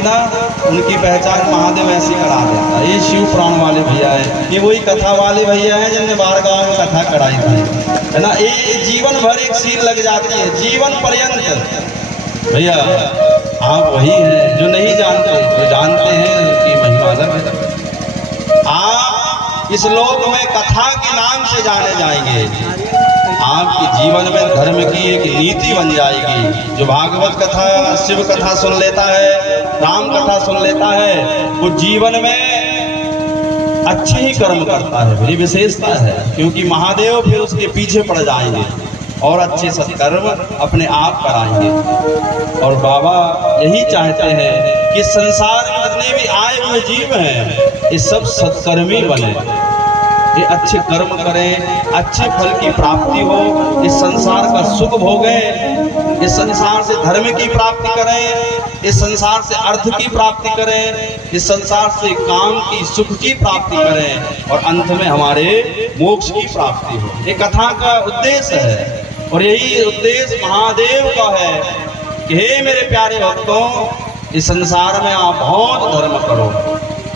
होती ना, उनकी पहचान महादेव ऐसी करा देता। ये शिव पुराण वाले भैया है, ये वही कथा वाले भैया हैं जिनने बाहर गाँव में कथा कराई थी, है ना। ये जीवन भर एक सील लग जाती है, जीवन पर्यंत। भैया आप वही हैं जो नहीं जानते, जो जानते हैं उनकी महिमा अलग है। आप इस लोक में कथा के नाम से जाने जाएंगे, आपके जीवन में धर्म की एक नीति बन जाएगी। जो भागवत कथा, शिव कथा सुन लेता है, राम कथा सुन लेता है, वो जीवन में अच्छे ही कर्म करता है। बड़ी विशेषता है, क्योंकि महादेव फिर उसके पीछे पड़ जाएंगे और अच्छे सत्कर्म अपने आप कराएंगे। और बाबा यही चाहते हैं कि संसार में जितने भी आए हुए जीव हैं, ये सब सत्कर्मी बने, ये अच्छे कर्म करें, अच्छे फल की प्राप्ति हो, इस संसार का सुख भोगें, इस संसार से धर्म की प्राप्ति करें, इस संसार से अर्थ की प्राप्ति करें, इस संसार से काम की, सुख की प्राप्ति करें, और अंत में हमारे मोक्ष की प्राप्ति हो। ये कथा का उद्देश्य है, और यही उद्देश्य महादेव का है कि हे मेरे प्यारे भक्तों, इस संसार में आप बहुत धर्म करो,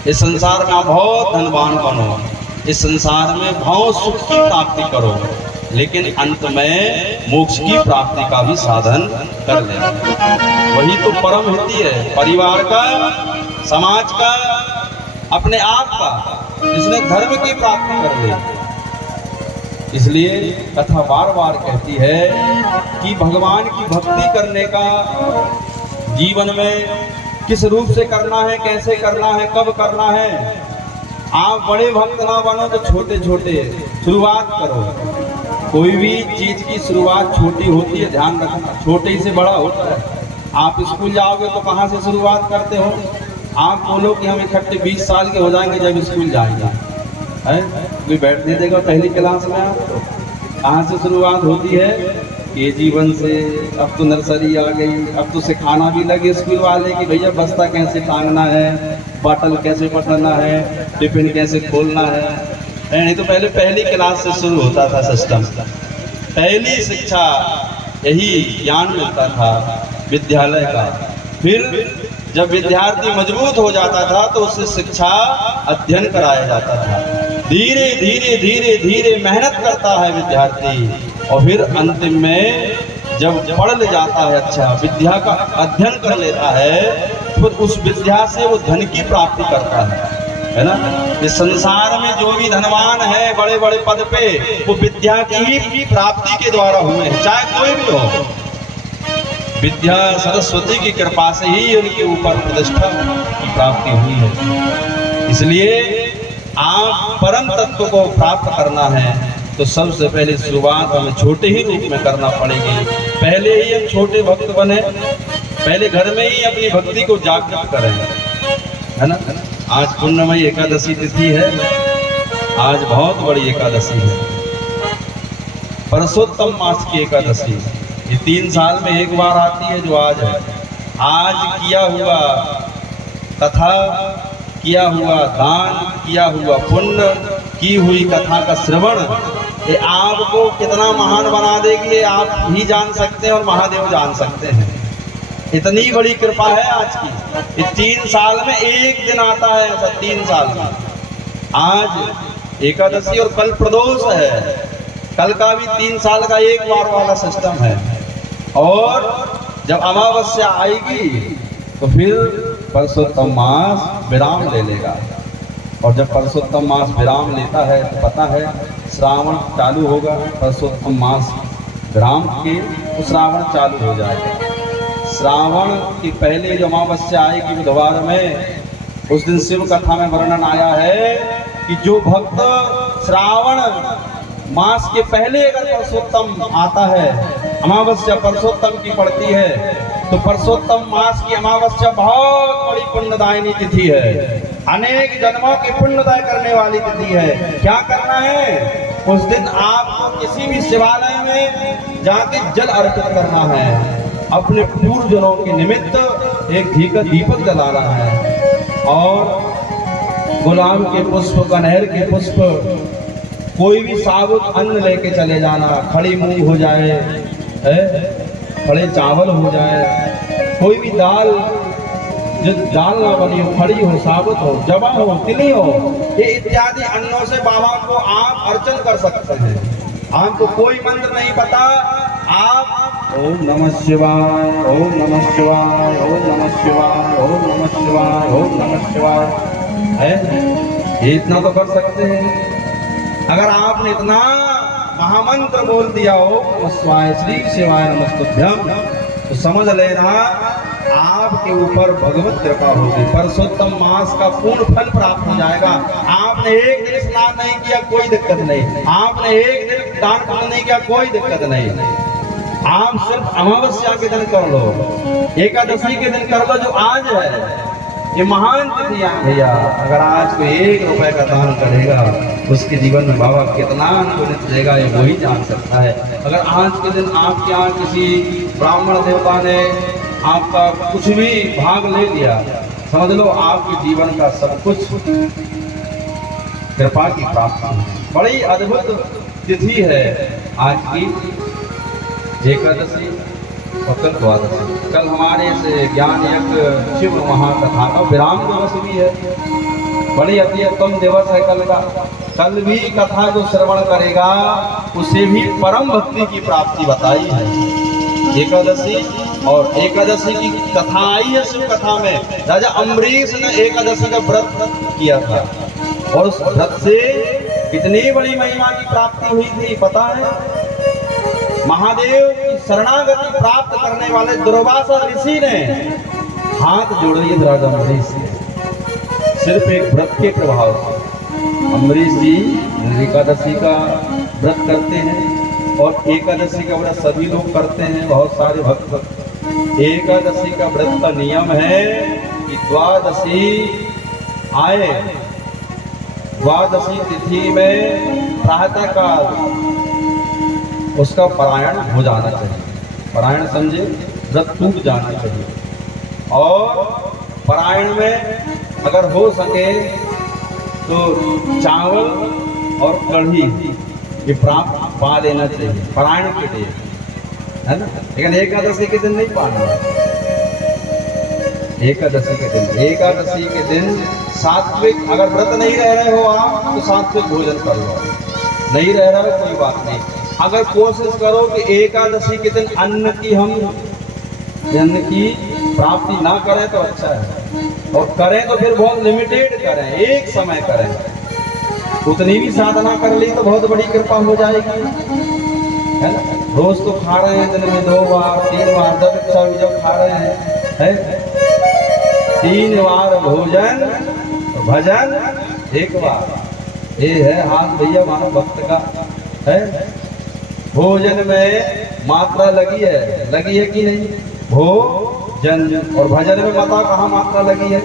इस संसार में आप बहुत धनवान बनो, इस संसार में बहुत सुख की प्राप्ति करो, लेकिन अंत में मोक्ष की प्राप्ति का भी साधन कर लेना। वही तो परम हित है, परिवार का, समाज का, अपने आप का, जिसने धर्म की प्राप्ति कर ले। इसलिए कथा बार बार कहती है कि भगवान की भक्ति करने का जीवन में किस रूप से करना है, कैसे करना है, कब करना है। आप बड़े भक्त ना बनो तो छोटे छोटे शुरुआत करो। कोई भी चीज की शुरुआत छोटी होती है, ध्यान रखना, छोटे ही से बड़ा होता है। आप स्कूल जाओगे तो कहाँ से शुरुआत करते हो? आप बोलो कि हम इकट्ठे 20 साल के हो जाएंगे जब स्कूल जाएंगे, है कोई बैठने देगा पहली क्लास में? आप तो कहाँ से शुरुआत होती है? KG1 से। अब तो नर्सरी आ गई, अब तो सिखाना भी लगे स्कूल वाले कि भैया बस्ता कैसे टांगना है, बॉटल कैसे पकड़ना है, टिफिन कैसे खोलना है। नहीं तो पहले पहली क्लास से शुरू होता था सिस्टम। पहली शिक्षा यही ज्ञान मिलता था विद्यालय का। फिर जब विद्यार्थी मजबूत हो जाता था तो उससे शिक्षा अध्ययन कराया जाता था। धीरे धीरे धीरे धीरे मेहनत करता है विद्यार्थी, और फिर अंतिम में जब पढ़ ले जाता है, अच्छा विद्या का अध्ययन कर लेता है, फिर उस विद्या से वो धन की प्राप्ति करता है ना। इस संसार में जो भी धनवान है बड़े बड़े पद पे, वो विद्या की प्राप्ति के द्वारा हुए हैं, चाहे कोई भी हो। विद्या सरस्वती की कृपा से ही उनके ऊपर प्रतिष्ठा की प्राप्ति हुई है। इसलिए आप परम तत्व को प्राप्त करना है तो सबसे पहले शुरुआत हमें छोटे ही रूप में करना पड़ेगी। पहले ही हम छोटे भक्त बने, पहले घर में ही अपनी भक्ति को जागृत करें, है ना। आज पूर्णमयी एकादशी तिथि है, आज बहुत बड़ी एकादशी है, परसोत्तम मास की एकादशी। ये 3 साल में एक बार आती है, जो आज है। आज किया हुआ कथा, किया हुआ दान, किया हुआ पुण्य, की हुई कथा का श्रवण, ये आपको कितना महान बना देगी, ये आप ही जान सकते हैं और महादेव जान सकते हैं। इतनी बड़ी कृपा है आज की। ये 3 साल में एक दिन आता है, ऐसा 3 साल में। आज एकादशी और कल प्रदोष है, कल का भी 3 साल का एक बार वाला सिस्टम है। और जब अमावस्या आएगी तो फिर परसोत्तम मास विराम ले लेगा, और जब परसोत्तम मास विराम लेता है तो पता है श्रावण चालू होगा। परसोत्तम मास विराम के तो श्रावण चालू हो जाएगा। श्रावण की पहले जो अमावस्या आएगी बुधवार में, उस दिन शिव कथा में वर्णन आया है कि जो भक्त श्रावण मास के पहले अगर परसोत्तम आता है, अमावस्या परसोत्तम की पड़ती है, तो परसोत्तम मास की अमावस्या बहुत बड़ी पुण्यदायिनी तिथि है, अनेक जन्मों की पुण्यदाय करने वाली तिथि है। क्या करना है? उस दिन आपको किसी भी शिवालय में जाके जल अर्पित करना है, अपने पूर्वजनों के निमित्त एक घी का दीपक जलाना है, और गुलाब के पुष्प, कनहर के पुष्प, कोई भी साबुत अन्न लेके चले जाना, खड़ी मूंग हो जाए, खड़े चावल हो जाए, कोई भी दाल जो दाल ना बनी हो, खड़ी हो, साबुत हो, जवा हो, तिली हो, ये इत्यादि अन्नों से बाबा को आप अर्चन कर सकते हैं। आपको कोई मंत्र नहीं पता, आप ओम नमः शिवाय, ओम नमः शिवाय, ओम नमः शिवाय, ओम नमः शिवाय, ओम नमः शिवाय है, ये इतना तो कर सकते हैं। अगर आपने इतना महामंत्र बोल दिया हो स्वाय श्री शिवाय नमस्तुभ्यम, तो समझ लेना आपके ऊपर भगवत कृपा होगी, परसोत्तम मास का पूर्ण फल प्राप्त हो जाएगा। आपने एक दिन स्नान नहीं किया कोई दिक्कत नहीं, आपने एक दिन दान पुण्य नहीं किया कोई दिक्कत नहीं, आप सिर्फ अमावस्या के दिन कर लो, एकादशी के दिन कर लो, जो आज है ये महान तिथियां भैया। अगर आज कोई 1 रुपए का दान करेगा उसके जीवन में बाबा कितना अनुकूलित रहेगा ये वही जान सकता है। अगर आज के दिन आपके यहाँ किसी ब्राह्मण देवता ने आपका कुछ भी भाग ले लिया, समझ लो आपके जीवन का सब कुछ कृपा की प्राप्ति है। बड़ी अद्भुत तिथि है आज की एकादशी और कल द्वादशी। कल हमारे से ज्ञान यज्ञ शिव महाकथा का विराम दिवस भी है, बड़ी अति उत्तम दिवस है कल का। कल भी कथा जो श्रवण करेगा उसे भी परम भक्ति की प्राप्ति बताई है एकादशी। और एकादशी की कथा आई है शिव कथा में, राजा अम्बरीश ने एकादशी का व्रत किया था और उस व्रत से कितनी बड़ी महिमा की प्राप्ति हुई थी पता है। महादेव की शरणागति प्राप्त करने वाले दुर्वासा ऋषि ने हाथ जोड़ दिए राजा अम्बरीश से, सिर्फ एक व्रत के प्रभाव से। अम्बरीश जी एकादशी का व्रत करते हैं और एकादशी का व्रत सभी लोग करते हैं, बहुत सारे भक्त। एकादशी का व्रत का नियम है कि द्वादशी आए, द्वादशी तिथि में प्रातः काल उसका पारायण हो जाना चाहिए। पारायण समझे व्रत टूट जाना चाहिए। और पारायण में अगर हो सके तो चावल और कढ़ी ये प्राप्त पा लेना चाहिए पारायण के लिए, है ना। लेकिन एकादशी के दिन नहीं पाना। एकादशी के दिन सात्विक, अगर व्रत नहीं रह रहे हो आप तो सात्विक भोजन कर लो, नहीं रह रहे हो कोई बात नहीं। अगर कोशिश करो कि एकादशी के दिन अन्न की प्राप्ति ना करें तो अच्छा है, और करें तो फिर बहुत लिमिटेड करें, एक समय करें। उतनी भी साधना कर ली तो बहुत बड़ी कृपा हो जाएगी, है ना। रोज तो खा रहे हैं, दिन में 2 बार 3 बार, जब खा रहे हैं, है 3 बार भोजन भजन 1 बार। ये है हाथ भैया मानो भक्त का, है। भोजन में मात्रा लगी है कि नहीं, भोजन, और भजन में मात्रा कहाँ मात्रा लगी है,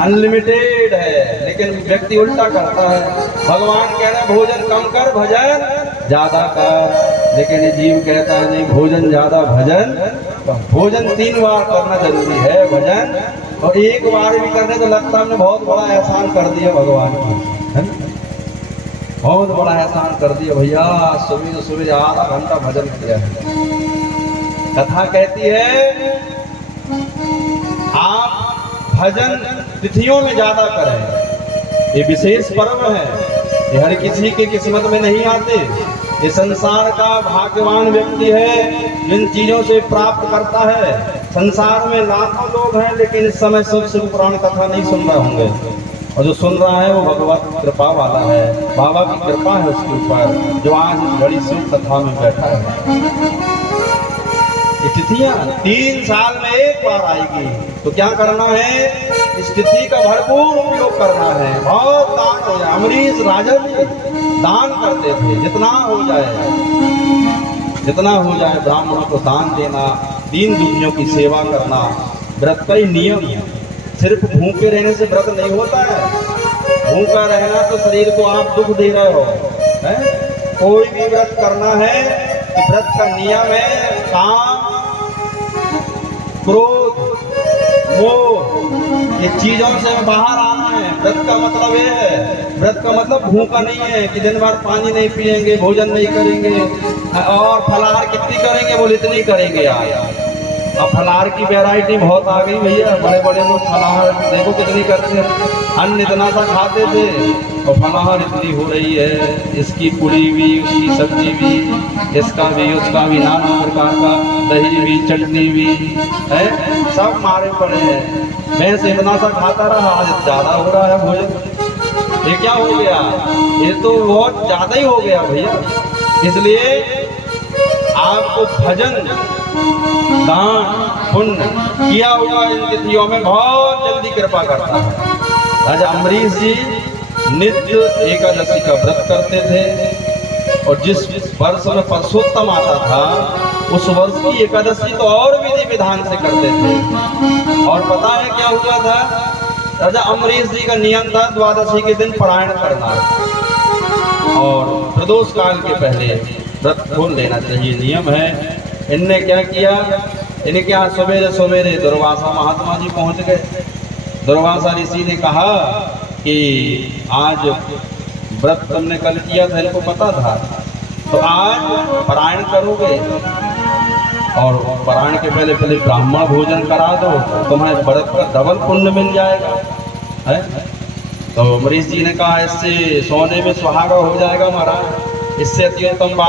अनलिमिटेड है। लेकिन व्यक्ति उल्टा करता है, भगवान कह रहे हैं भोजन कम कर भजन ज्यादा कर, लेकिन ये जीव कहता है नहीं भोजन ज्यादा भजन कम। भोजन 3 बार करना जरूरी है भजन, और 1 बार भी करने तो लगता हमने बहुत बड़ा एहसान कर दिया भगवान को, है ना। बहुत बड़ा एहसान कर दिया भैया, सुबह आधा घंटा भजन किया है। कथा कहती है आप भजन तिथियों में ज्यादा करें, ये विशेष पर्व है, ये हर किसी के किस्मत में नहीं आते। ये संसार का भाग्यवान व्यक्ति है जिन चीजों से प्राप्त करता है। संसार में लाखों लोग हैं लेकिन इस समय शिव पुराण कथा नहीं सुन रहे होंगे, और जो सुन रहा है वो भगवत कृपा वाला है, बाबा की कृपा है उसके ऊपर, जो आज इस बड़ी शिव कथा में बैठा है। ये तिथियां 3 साल में 1 बार आएगी, तो क्या करना है, इस तिथि का भरपूर उपयोग करना है। बहुत दान हो जाए, अम्बरीश राजा भी दान करते थे, जितना हो जाए ब्राह्मणों को दान देना, दीन दुनियों की सेवा करना व्रत का ही नियम है। सिर्फ भूखे रहने से व्रत नहीं होता है, भूखा रहना तो शरीर को आप दुख दे रहे हो, है। कोई भी व्रत करना है तो व्रत का नियम है काम, क्रोध, मोह, ये चीजों से बाहर आना है। व्रत का मतलब ये है, व्रत का मतलब भूखा नहीं है कि दिन भर पानी नहीं पिएंगे, भोजन नहीं करेंगे, और फलाहार कितनी करेंगे बोले इतनी करेंगे यार, अब फलाहार की वैरायटी बहुत आ गई भैया, बड़े बड़े लोग फलाहार देखो कितनी करते हैं, अन्न इतना सा खाते थे और फलाहार इतनी हो रही है, इसकी पूड़ी भी, उसकी सब्जी भी, इसका भी, उसका भी, नाना प्रकार का दही भी, चटनी भी है, सब मारे पड़े हैं। भैंस इतना सा खाता रहा, आज ज़्यादा हो रहा है भोजन। ये क्या हो गया? ये तो बहुत ज़्यादा ही हो गया भैया। इसलिए आपको भजन, दान, पुण्य किया हुआ इन तिथियों में बहुत जल्दी कृपा करता है। राजा अम्बरीश जी नित्य एकादशी का व्रत करते थे और जिस वर्ष में परसोत्तम आता था उस वर्ष की एकादशी तो और विधि विधान से करते थे। और पता है क्या हुआ था? राजा अम्बरीश जी का नियम था द्वादशी के दिन पारायण करना और प्रदोष काल के पहले व्रत खोल लेना चाहिए, नियम है। इनने क्या किया? इन्हें क्या सवेरे सवेरे दुर्वासा महात्मा जी पहुंच गए। दुर्वासा ऋषि ने कहा कि आज व्रत तुमने कल किया था, इनको पता था, तो आज पारायण करोगे और पारायण के पहले पहले ब्राह्मण भोजन करा दो, तुम्हें व्रत का डबल पुण्य मिल जाएगा है। तो अम्बरीश जी ने कहा इससे सोने में सुहागा हो जाएगा महाराज, इससे अति उत्तम